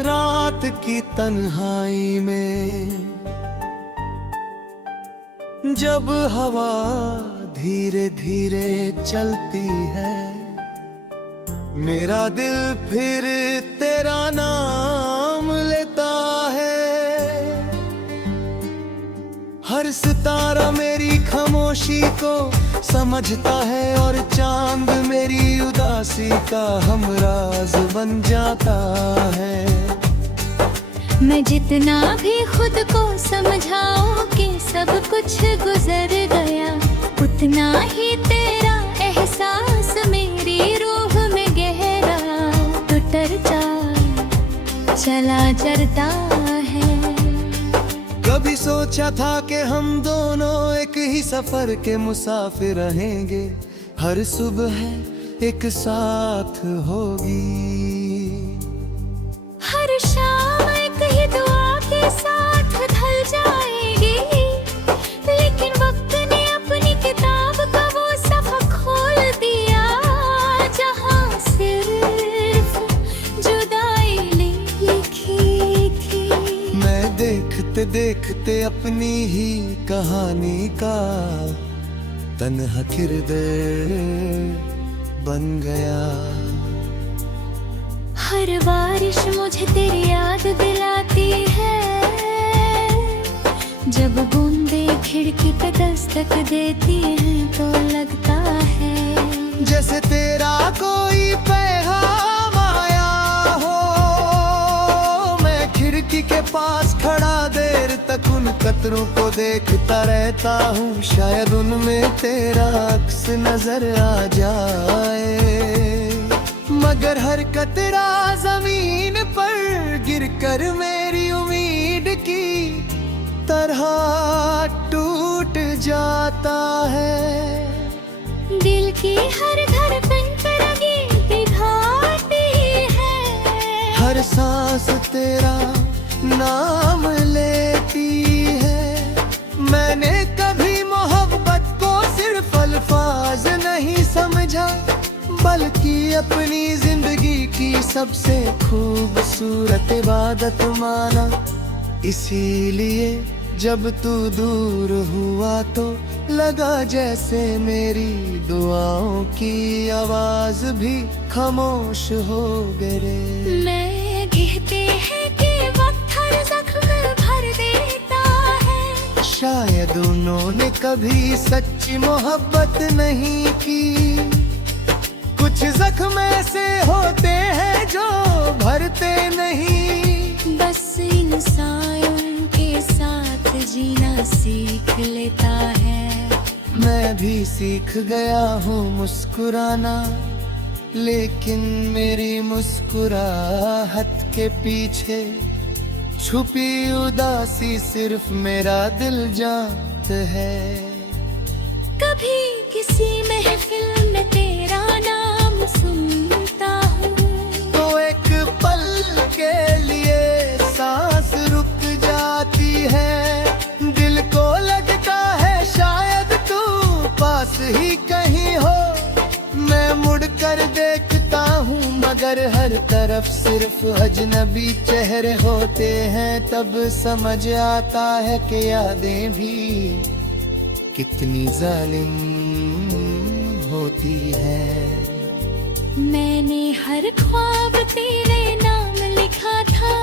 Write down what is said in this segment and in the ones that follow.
रात की तन्हाई में जब हवा धीरे धीरे चलती है, मेरा दिल फिर तेरा नाम लेता है। हर सितारा मेरी खामोशी को समझता है और चांद मेरी उदासी का हमराज बन जाता है। मैं जितना भी खुद को समझाऊं कि सब कुछ गुजर गया, उतना ही तेरा एहसास मेरी रूह में गहरा उतरता चला चलता है। कभी सोचा था कि हम दोनों एक ही सफर के मुसाफिर रहेंगे, हर सुबह एक साथ होगी, हर शाम एक ही दुआ के साथ ढल जाएगी। लेकिन वक्त ने अपनी किताब का वो सफ़ा खोल दिया, जहाँ सिर्फ जुदाई लिखी थी। मैं देखते देखते अपनी ही कहानी का तन्हा किरदार बन गया। हर बारिश मुझे तेरी याद दिलाती है, जब बूंदें खिड़की पे दस्तक देती हैं तो लगता है जैसे तेरा कोई पैगाम आया हो। मैं खिड़की के पास खड़ा देर तक उन कतरों को देखता रहता हूँ, शायद उनमें तेरा अक्स नजर आ जाए। मगर हर कतरा जमीन पर गिरकर मेरी उम्मीद की तरह टूट जाता है। दिल की हर धड़कन पर लगी घाटी है, हर सांस तेरा नाम लेती है। मैंने कभी मोहब्बत को सिर्फ अल्फाज नहीं समझा, बल्कि अपनी जिंदगी की सबसे खूबसूरत इबादत माना। इसीलिए जब तू दूर हुआ तो लगा जैसे मेरी दुआओं की आवाज भी खामोश हो गए। मैं कहते हैं कि वक्त हर जख्म भर देता है, शायद उन्होंने कभी सच्ची मोहब्बत नहीं की। कुछ जख्म ऐसे होते हैं जो भरते नहीं, बस इंसान के साथ जीना सीख लेता है। मैं भी सीख गया हूँ मुस्कुराना, लेकिन मेरी मुस्कुराहट के पीछे छुपी उदासी सिर्फ मेरा दिल जानता है। कभी किसी महफिल में तेरा नाम सुनता हूँ तो एक पल के लिए सांस रुक जाती है। दिल को लगता है शायद तू पास ही कहीं हो। मैं मुड़ कर देखता हूँ मगर हर तरफ सिर्फ अजनबी चेहरे होते हैं। तब समझ आता है कि यादें भी कितनी जालिम होती है। मैंने हर ख्वाब तेरे नाम लिखा था,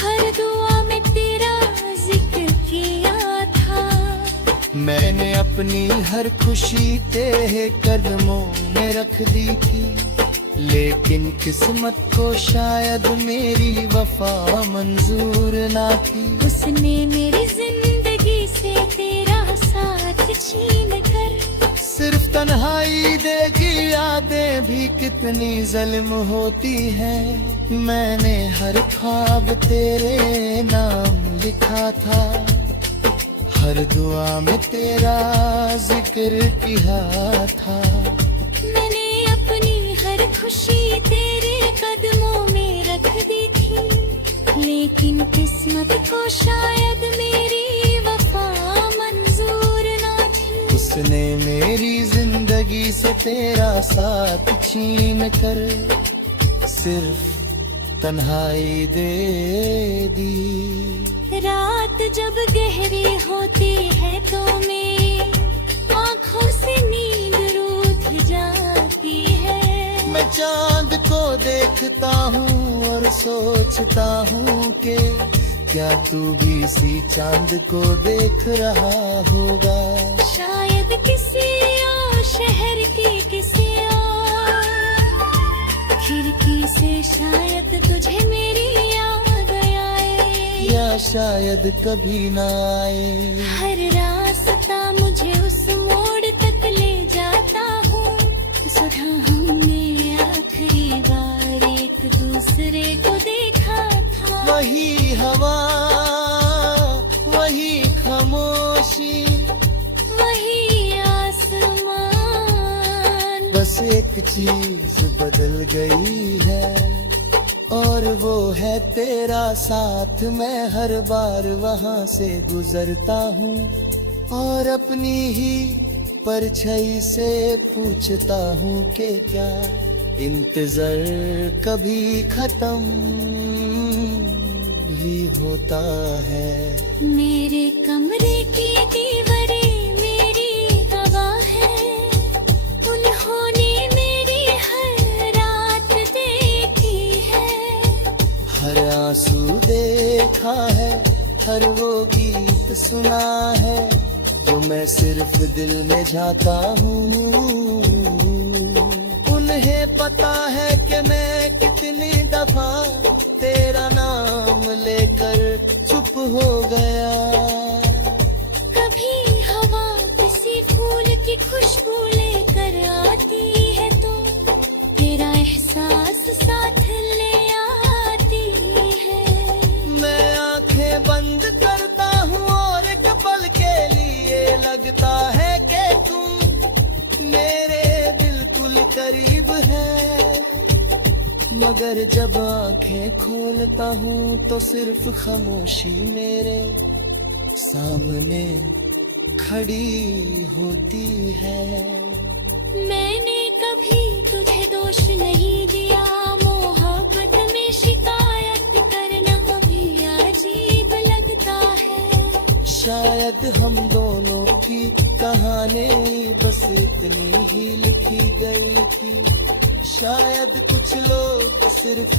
हर दुआ में तेरा जिक्र किया था। मैंने अपनी हर खुशी तेरे कदमों में रख दी थी, लेकिन किस्मत को शायद मेरी वफा मंजूर ना थी। उसने मेरी जिंदगी से तेरा साथ छीन कर सिर्फ तन्हाई देगी। यादें भी कितनी ज़ल्म होती हैं। मैंने हर ख्वाब तेरे नाम लिखा था, हर दुआ में तेरा जिक्र किया था। मैंने अपनी हर खुशी तेरे कदमों में रख दी थी, लेकिन किस्मत को शायद मेरी वफा मंजूर ना थी। उसने मेरी जिंदगी से तेरा साथ छीन कर सिर्फ तन्हाई दे दी। रात जब गहरी होती है तो मेरी आँखों से नींद रूठ जाती है। मैं चांद को देखता हूँ और सोचता हूँ कि क्या तू भी इसी चांद को देख रहा होगा। शायद किसी और शहर की किसी और खिड़की से शायद तुझे मेरी याद आए, या शायद कभी ना आए। हर रास्ता मुझे उस मोड़ तक ले जाता हूँ जहाँ हमने आखिरी बार एक दूसरे को देखा था। वही हवा, वही खामोशी, वही आसमान, बस एक चीज बदल गई है और वो है तेरा साथ। मैं हर बार वहाँ से गुजरता हूँ और अपनी ही परछाई से पूछता हूँ कि क्या इंतजार कभी खत्म भी होता है। मेरे कमरे की दीवारें मेरी गवाह है, उन्होंने मेरी हर रात देखी है। हर आंसू देखा है, हर वो गीत सुना है जो मैं सिर्फ दिल में जाता हूँ। उन्हें पता है कि मैं कितनी दफा तेरा नाम लेकर चुप हो गया। कभी हवा किसी फूल की खुशबू लेकर आती है तो तेरा एहसास साथ ले आती है। मैं आंखें बंद करता हूँ और एक पल के लिए लगता है कि तुम मेरे बिल्कुल करीब है, मगर जब आंखें खोलता हूँ तो सिर्फ खामोशी मेरे सामने खड़ी होती है। मैंने कभी तुझे दोष नहीं दिया, मोहब्बत में शिकायत करना भी अजीब लगता है। शायद हम दोनों की कहानी बस इतनी ही लिखी गई थी। शायद कुछ लोग सिर्फ